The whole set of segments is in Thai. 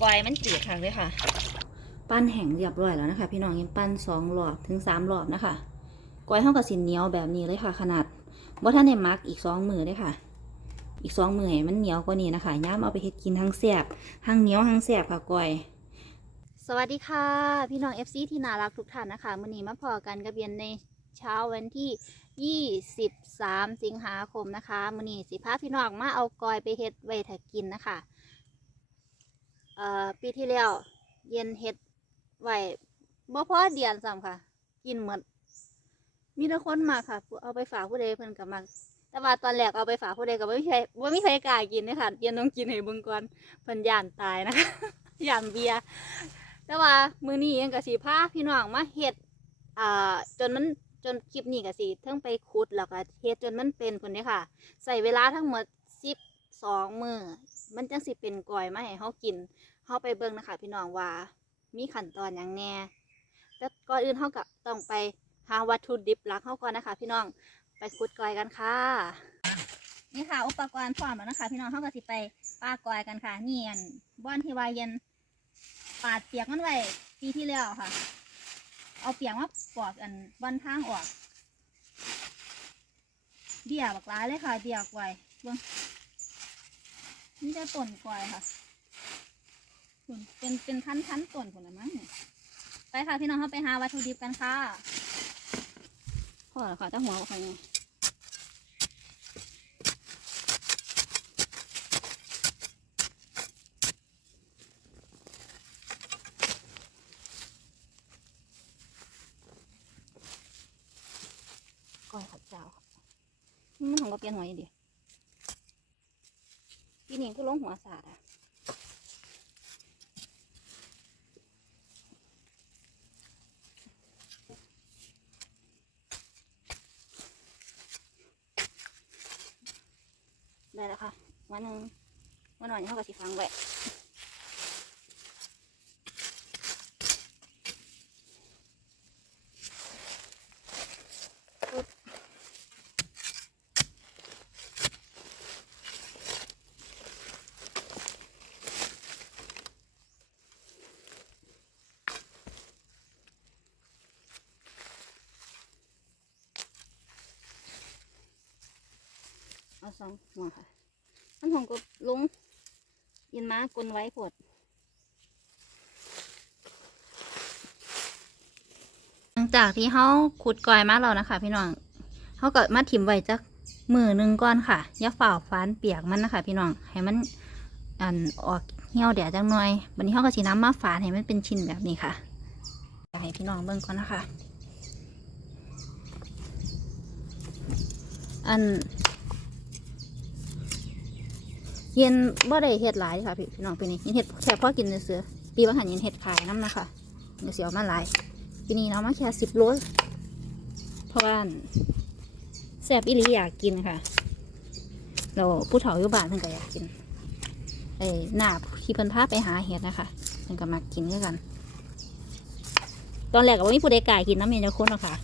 กวายมันจืดค่ะเลยค่ะ ปั้นแห้งเรียบร้อยแล้วนะคะ พี่น้องยังปั้นสองรอบถึงสามรอบนะคะกวายเท่ากับสินเหนียวแบบนี้เลยค่ะ ขนาดว่าท่านในมักอีกสองมือเลยค่ะ อีกสองมือให้มันเหนียวกว่านี้นะคะย่ามเอาไปเฮ็ดกินทั้งแสบทั้งเหนียวทั้งแสบค่ะกวายสวัสดีค่ะ พี่น้อง FC ที่น่ารักทุกท่านนะคะมื้อนี้มาพอกันกับเบียนในเช้าวันที่ 23 สิงหาคมนะคะมื้อนี้สิพาพี่น้องมาเอากอยไปเฮ็ดไว้ถ้ากินนะคะ เอ่อปีที่แล้ว เย็นเฮ็ดไว้บ่พอเดือนซ้ำค่ะ กินหมดมีแต่คนมาค่ะ เอาไปฝากผู้ใดเพิ่นก็มักแต่ว่าตอนแรกเอาไปฝากผู้ใดก็บ่มีใครบ่มีใครกล้ากินเด้อค่ะเย็นต้องกินให้เบิ่งก่อนเพิ่นย่านตายนะคะย่านเบียร์แต่ว่ามื้อนี้ยังก็สิพาพี่น้องมาเฮ็ดอ่าจนมันจนคลิปนี้ก็สิเทิงไปขุดแล้วก็เฮ็ดจนมันเป็นพุ่นเด้ค่ะใส่เวลาทั้งหมด12มื้อ มันจังสิเป็นก้อยมาให้เฮากินเข้าไปเบิ่งนะคะพี่น้องว่า มีขั้นตอนอย่างแน่แต่ก่อนอื่นเขาก็ต้องไปหาวัตถุดิบหลักเขาก่อนนะคะ พี่น้องไปขุดก่อยกันค่ะ นี่ค่ะ อุปกรณ์พร้อมแล้วนะคะ พี่น้องเขาก็สิไปปลากอยกันค่ะนี่อันบ้อนที่วายเย็นปาดเปียกมันไว้ปีที่แล้วค่ะ เอาเปียกมาปอกอันบ้อนทางออกเดี่ยบักร้ายเลยค่ะเดี่ยกไว้เบิ่ง นี่จะต้นกอยค่ะส่วนเป็นเป็นขั้นขั้นส่วนผลไม้เนี่ยไปค่ะพี่น้องเข้าไปหาวัตถุดิบกันค่ะพ่อแล้วค่ะตั้งหัวบอกใครเนี่ยก้อยขับเจ้ามันของก็เปลี่ยนหัวอย่างเดียว พี่นี่ก็ลงหัวสาดอะได้แล้วค่ะวันหนึ่งวันหน่อยเขาก็สิฟังไว้ สองหัวค่ะมันผมก็ลงยินมากลนไว้ปวดหลังจากที่เขาขุดกอยมาแล้วนะคะ พี่น้องเขาก็มาถิ่มไว้จักมือหนึ่งก้อนค่ะอย่าฝ่าฟ้านเปียกมันนะคะ พี่น้องให้มันอันออกเหี่ยวเดี๋ยวจังหน่อยวันนี้เขาก็สีน้ำมาฝานให้มันเป็นชิ้นแบบนี้ค่ะอยากให้พี่น้องเบิ่งก่อนนะคะ อัน เย็นบ่ได้เฮ็ดหลายค่ะพี่พี่น้องปีนี้ยินเฮ็ดแค่พอกินเสือปีบางหันเยินเฮ็ดขายน้ำนะคะเดี๋ยวเสียวมาหลายปีนี้เรามาแค่สิบโลเพราะว่าแซ่บอีลีอยากกินค่ะเราผู้เฒ่าอยู่บ้านเพิ่นก็อยากกินไอ้หน้าที่เพิ่นพาไปหาเห็ดนะคะเพิ่นก็มากินด้วยกัน ตอนแรกก็บ่มีผู้ใดกล้ากินน้ำเย็นจะคนหรอกค่ะ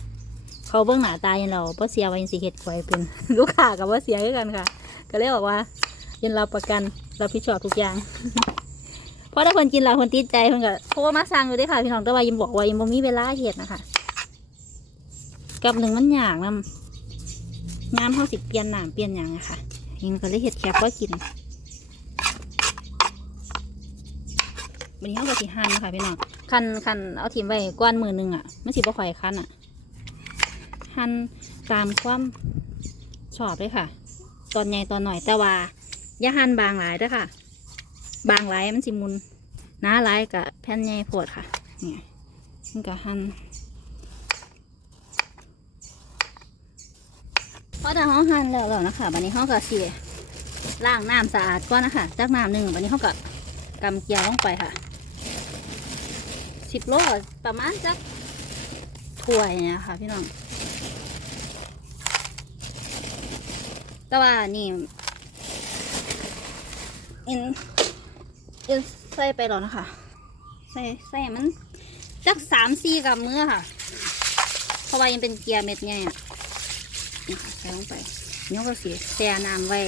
เขาเบิ่งหน้าตาอย่างเราบ่เสียว่ายังสิเฮ็ดไว้เป็นลูกค้าก็บ่เสียคือกันค่ะ ก็เลยบอกว่า ยินเรับประกันเรับผิดชอบทุกอย่าง เพราะถ้าคนกินเราคนติดใจเพิ่นก็โทรมาสั่งอยู่ด้วยค่ะพี่น้องแต่ว่ายิมบอกว่ายิมบ่มีเวลาเฮ็ดนะคะกับหนึ่งมันยากนำน้ำเฮาสิเปลี่ยนหน้ำเปลี่ยนหยังอะค่ะยิงก็เลยเฮ็ดแค่พอกินวันนี้เฮาก็สิหั่นนะคะพี่น้องคันคันเอาถิ่มไว้ก้อนมือหนึ่งอะมันสิบ่ค่อยคันอะหั่นตามความชอบเลยค่ะ ตอนใหญ่ตอนหน่อยแต่ว่า อย่าหั่นบางหลายด้อค่ะ บางหลายมันสิมุนหน้าหลายกับแผ่นใหญ่โพดค่ะเนี่ยมันก็หั่นพอแต่ห้องหั่นแล้วแล้วนะคะบันนี้ห้องก็เสิล้างน้ำสะอาดก่อนนะคะจากน้ำหนึ่งบันนี้ห้องก็กำเกลียวลงไปค่ะสิบโลประมาณจักถ้วยเนี่ยค่ะพี่น้องแต่ว่านี่ เอ็นเอ็นใส่ไปแล้วนะคะ ใส่ใส่มันจักสามสี่กับมือค่ะ เพราะว่ายังเป็นเกียร์เม็ดไงอะนี่ค่ะใส่ลงไปเนี้ยก็สีแช่น้ำไว้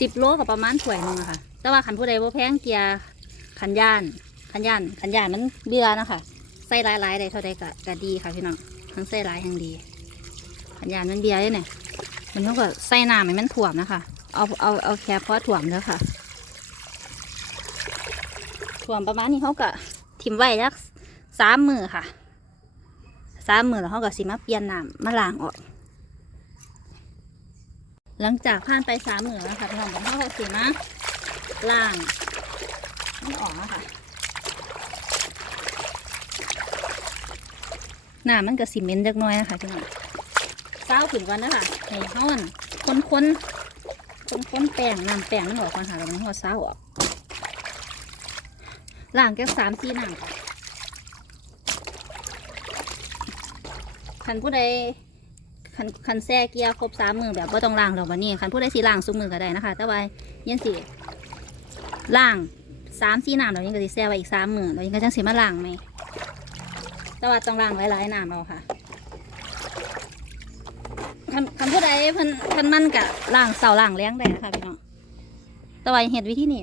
สิบโลกับประมาณถ้วยนึงอะค่ะ แต่ว่าขันผู้ใดบ่แพงเกียร์ขันย่านขันย่านขันย่านมันเบื่อนะคะใส่หลายๆได้เท่าใดก็ก็ดีค่ะพี่น้องทั้งใส่หลายทั้งดีขันย่านมันเบียร์เลยเนี่ยมันต้องก็ใส่น้ำให้มันถ่วมนะคะ เอาเอาเอาแค่พอถ่วมเด้อค่ะถ่วมประมาณนี้เขาก็ทิมไว้ยักสามมือค่ะสามมือแล้วเขาก็สิมาเปลี่ยนน้ำมาล้างออก หลังจากผ่านไปสามมือแล้วค่ะพี่น้องเขาก็สิมาล้างมันออกแล้วค่ะน้ำมันก็สิเม็นจักน้อยนะคะพี่น้องเศร้าขึ้นก่อนนะคะให้เขาอันคนคน คนคนๆแป้งน้ำแป้งมันออกก่อนค่ะแล้วมันเขาเศร้าออกล้างแค่สามสี่น้ำค่ะคันผู้ใดคันคันแซ่เกียร์ครบสามมือแบบว่าต้องล้างดอกวันนี้คันผู้ใดสีล้างซุ้มมือก็ได้นะคะ แต่ว่ายังสีล้างสามสี่น้ำเรายังก็สิแซ่ไว้อีกสามมือเรายังก็จังสีมาล้างไหมแต่ว่าต้องล้างหลายๆน้ำเอาค่ะ คันคันผู้ใดเพิ่นเพิ่นมันกะล้างเสาล้างแรงได้นะคะพี่น้องแต่ว่าเห็ดวิธีนี้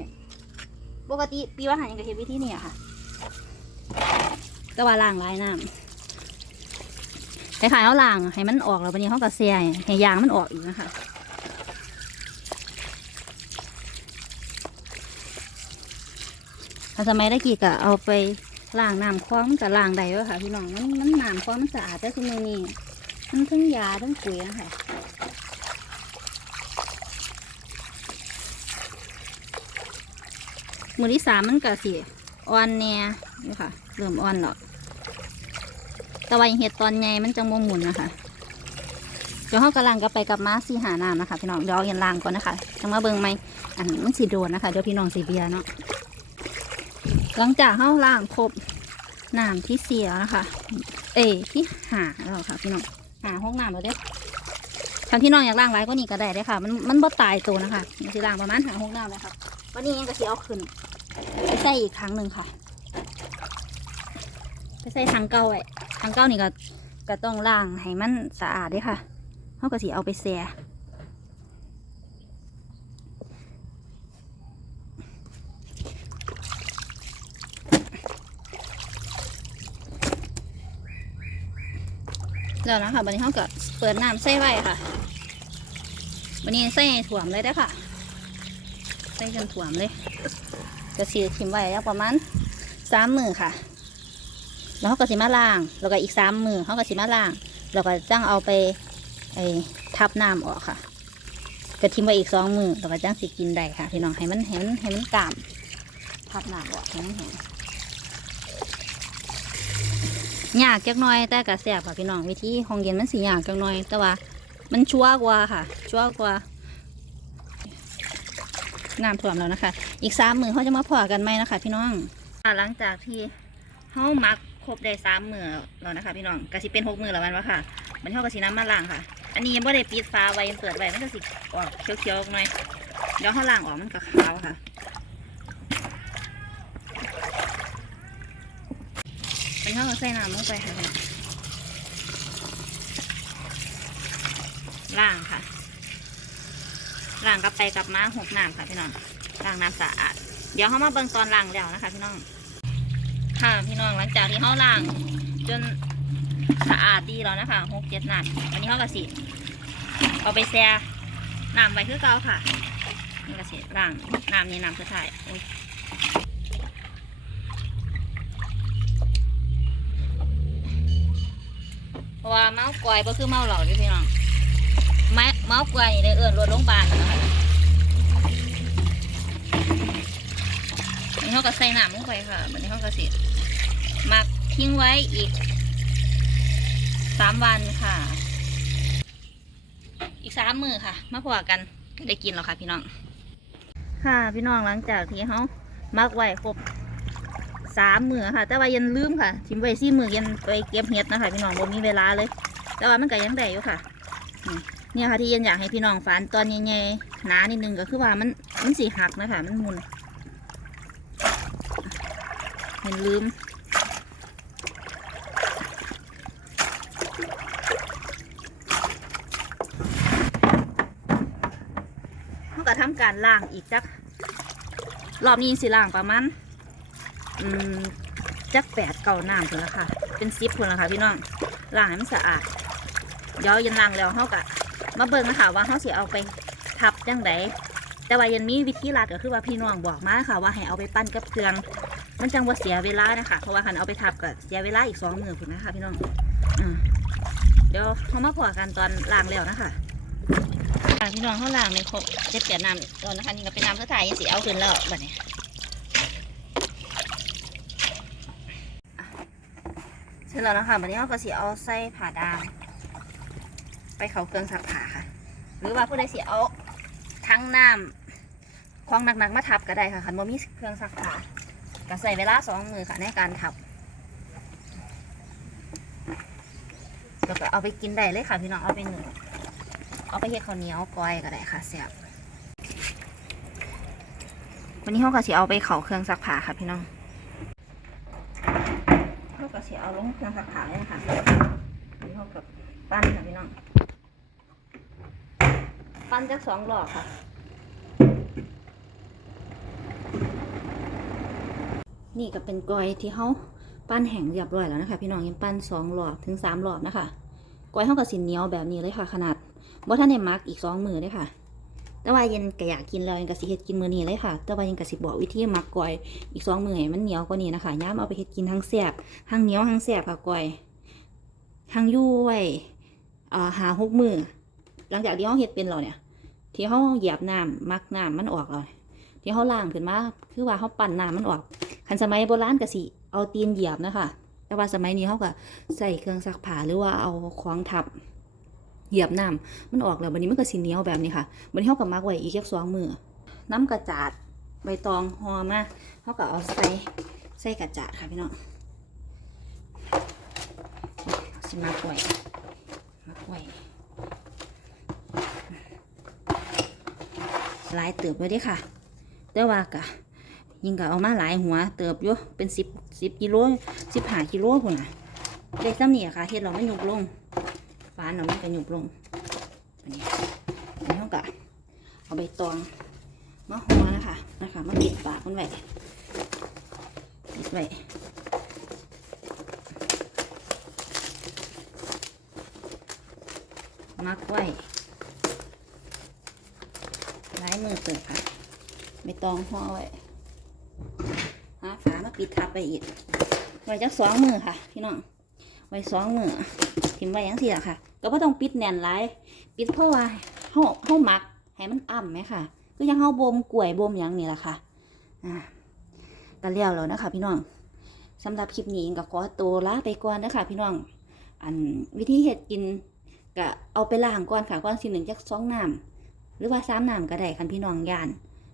ปกติปีว่าหันยังก็เห็ดวิธีนี้อะค่ะ แต่ว่าล้างลายน้ำคล้ายเอาล่างให้มันออกแล้ววันนี้เขาก็เสียให้ยางมันออกอีกนะคะถ้าสมัยตะกี้ก็เอาไปล้างน้ำคล้องมันก็ล้างได้ด้วยค่ะพี่น้องมันมันน้ำคล้องมันสะอาดแต่ทุกมือนี้ มันทั้งยาทั้งปุ๋ยนะคะมือที่สามมันก็สิอ่อนแน่นี่ค่ะ เริ่มอ่อนแล้วแต่ว่าอย่างเห็ดตอนใหญ่มันจังโมหมุนนะคะเดี๋ยวเขากำลังก็ไปกับม้าสีหาน้ำนะคะพี่น้องเดี๋ยวเอาเย็นล้างก่อนนะคะจังมาเบิ่งไหมอันมันสีโดนนะคะเดี๋ยวพี่น้องสีเบียร์เนาะหลังจากเข้าล้างครบน้ำที่เสียนะคะ เอที่หาแล้วค่ะพี่น้อง หาห้องน้ำเราเด้อทางพี่น้องอยากล้างไว้ก็นี่ก็ได้เด้ค่ะ มันมันบ่ตายตัวนะคะมันสิล้างประมาณหาห้องน้ำเลยค่ะวันนี้ยังก็สิเอาขึ้นไปใส่อีกครั้งหนึ่งค่ะ ไปใส่ทางเก่าไว้ทางเก้านี่ก็ก็ต้องล้างให้มันสะอาดด้วยค่ะเขาก็สิเอาไปแช่ แล้วนะคะวันนี้เขาก็เปิดน้ำใส่ไว้ค่ะวันนี้ใส่ให้ถ่วมเลยได้ค่ะ ใส่จนถ่วมเลยจะสีทิมไว้แล้วประมาณสามมือค่ะ แล้วเขาก็สิมาล้าง แล้วก็อีกสามมือเขาก็สิมาล้าง แล้วก็จ้างเอาไปไอ้ทับน้ำออกค่ะก็ทิ้งไว้อีกสองมือแล้วก็จ้างสิกินได้ค่ะพี่น้องให้มันให้มันให้มันกามทับน้ำออกให้มันแห้ง ยากจักหน้อยแต่ก็แซ่บค่ะพี่น้องวิธีห้องเย็นมันสิยากจักหน้อย แต่ว่า มันชัวกว่าค่ะ ชัวกว่าน้ำท่วมแล้วนะคะ อีกสามมือเขาจะมาพอกันไหมนะคะ พี่น้องหลังจากที่เฮามักครบได้สามมือแล้วนะคะ พี่น้องก็สิเป็นหกมือแล้วมันวะค่ะ มันเท่ากับสีน้ำมาล้างค่ะ อันนี้ยังไม่ได้ปิดฟ้าไว้ยังเปิดไว้มันก็สิออกเขียวๆหน่อยเดี๋ยวเขาล้างออกมันก็ขาวค่ะ เป็นเท่ากับใส่น้ำลงไปค่ะพี่น้องล้างค่ะล้างกลับไปกลับมาหกน้ำค่ะพี่น้องล้างน้ำสะอาด เดี๋ยวเขามาเบิ่งตอนล้างแล้วนะคะ พี่น้อง ค่ะพี่น้องหลังจากที่เขาล้าง จนสะอาดดีแล้วนะคะหกเจ็ดน้ำวันนี้เขากระสีเอาไปแช่น้ำไว้คือเก่าค่ะนี่กระสีล้างน้ำนี่น้ำสุดท้าย ราะว่าเมากวยก็คือเมาเหล่าเด้อพี่น้องไม้เมากวายนี่เอื้อนรถโรงพยาบาลนะคะนนี้เขาก็ใส่น้ำลงไปค่ะวันนี้เขาก็สิหมักทิ้งไว้อีกสามวันค่ะ อีกสามมือค่ะมาพอกันได้กินแล้วค่ะพี่น้อง ค่ะพี่น้องหลังจากที่เขามักไว้ครบ สามมือค่ะ แต่ว่ายันลืมค่ะทิมไว้สี่มือยันไปเก็บเห็ดนะคะพี่น้องบ่มีเวลาเลย แต่ว่ามันก็ยังได้อยู่ค่ะ เนี่ยค่ะที่ยันอยากให้พี่น้องฝันตอนใหญ่ๆหนานิดนึงก็คือว่ามันมันสีหักนะคะมันมุนเห็นลืมก็ทำการล้างอีกจักรอบนี้สิล่างประมาณ จักแปดเก่าน้ำพุ่นละค่ะ เป็นซิปพุ่นละค่ะ พี่น้องล้างให้มันสะอาดเดี๋ยวยันล้างแล้วเขากะมาเบิ่งนะคะว่าเขาสิเอาไปทับจังไดแต่ว่ายันมีวิธีลัดก็คือว่าพี่น้องบอกมาค่ะ ว่าให้เอาไปปั้นกับเครื่อง มันจังว่าเสียเวลานะคะเพราะว่าคันเอาไปทับก็เสียเวลาอีกสองมือพุ่นนะคะพี่น้องอเดี๋ยวเขามาพอกันตอนล้างแล้วนะคะพี่น้องเขาล้างในครบเจ็ดแปดน้ำตอนนะคะนี่ก็เป็นน้ำสุดท้ายยังสิเอาขึ้นแล้วแบัดนี้ เส ร็จแล้วนะคะวันนี้เราก็สิเอาใส่ผ่าดามไปเขาเครื่องซักผ้าค่ะ หรือว่าผู้ใดสิเอาทั้งน้ำควางหนักๆมาทับก็ได้ค่ะคันบ่มีเครื่องซักผ้าก็ใส่เวลาสองมือค่ะในการทับแล้วก็เอาไปกินได้เลยค่ะพี่น้องเอาไปหนึ่งเอาไปเฮ็ดข้าวเหนียวก้อยก็ได้ค่ะแซ่บวันนี้เราก็สิเอาไปเขาเครื่องซักผ้าค่ะพี่น้อง เท่ากับเสียเอาลงเครื่องซักผ้าเลยนะคะนี่เท่ากับปั้นค่ะพี่น้อง ปั้นจากสองหลอกค่ะ นี่ก็เป็นกอยที่เขาปั้นแห้งเรียบร้อยแล้วนะคะ พี่น้องยังปั้นสองหลอดถึงสามหลอดนะคะกอยเท่ากับสินเหนียวแบบนี้เลยค่ะ ขนาดบ่ท่านในมักอีกสองมือเลยค่ะ แต่ว่าเย็นก็อยากกินแล้วเย็นก็สิเฮ็ดกินมือนี้เลยค่ะ แต่ว่าเย็นก็สิบอกวิธีมักกลอยอีกสองมือให้มันเหนียวกว่านี้นะคะย้ำเอาไปเฮ็ดกินทั้งแซ่บทั้งเหนียวทั้งแสบค่ะก้อยทั้งยู่ไว้อ่อหาหกมือหลังจากที่เขาเฮ็ดเป็นเราเนี่ย ที่เขาเหยียบน้ำมักน้ำมันออกเราเนี่ยที่เขาล้างขึ้นมาคือว่าเขาปั่นน้ำมันออกคันสมัยโบราณก็สิเอาตีนเหยียบนะคะแต่ว่าสมัยนี้เขาก็ใส่เครื่องซักผ้าหรือว่าเอาของทับ เหยียบน้ำมันออกแล้ววันนี้มันก็สีเหนียวแบบนี้ค่ะวันนี้เขาก็มักไว้อีกแค่สองมือน้ำกระจาดใบตองหอมาเขาก็เอาใส่ใส่กระจาดค่ะพี่น้องสิมากไว้มากไว้หลายเติบไว้ด้ค่ะแต่ว่ากะยิงกะเอามาหลายหัวเติบอยู่เป็นสิบสิบกิโลสิบห้ากิโลพุ่นน่ะเด็กซ้ำนี่อะค่ะเฮ็ดเราไม่หยุบลง ฟ้านเราไม่กระหยุบลงอันนี้อันนี้เขากะเอาใบตองมาหัวนะคะนะคะมาปิดปากมันไว้ปิดไว้มักไว้หลายมือเปิดค่ะไม่ตองห่อไว้หาฝามาปิดทับไปอีกไว้จักสองมือค่ะ พี่น้อง ไว้สองมือทิมไว้อยังสี่ละค่ะ ก็บ่ต้องปิดแน่นหลายปิดเพราะว่าเฮาเฮามักให้มันอ่ำไหมค่ะ ก็ยังเฮาบ่มกล้วยบ่มยังนี่ล่ะค่ะอ่าก็เลี้ยวแล้วนะคะ พี่น้องสำหรับคลิปนี้ก็ขอตัวลาไปก่อนนะคะพี่น้อง อันวิธีเฮ็ดกินก็เอาไปล้างก่อนค่ะก่อนสิหนึ่งจากสองน้ำหรือว่าสามน้ำก็ได้คันพี่น้องยาน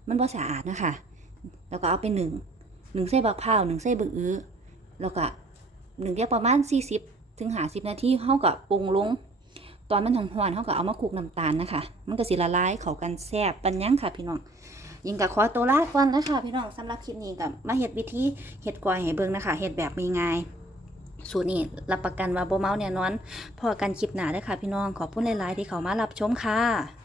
มันบ่สะอาดนะคะ แล้วก็เอาไปหนึ่งหนึ่งใส่บักพร้าวหนึ่งใส่บึกอื้อแล้วก็ หนึ่งแยกประมาณสี่สิบถึงหาสิบนาทีเฮากับปรุงลง ตอนมันหอมๆเฮาก็เอามาคลุกน้ำตาลนะคะ มันก็สิละลายเข้ากันแซ่บปันยังค่ะพี่น้องยิงกับขอตัวลาก่อนนะคะพี่น้องสำหรับคลิปนี้กับมาเฮ็ดวิธีเฮ็ดกวายให้เบิ่งนะคะเฮ็ดแบบง่ายๆสูตรนี้รับประกันว่าบ่เมาแน่นอนพอกันคลิปหนาเด้ค่ะพี่น้องขอบคุณหลาย ๆ ที่เขามารับชมค่ะ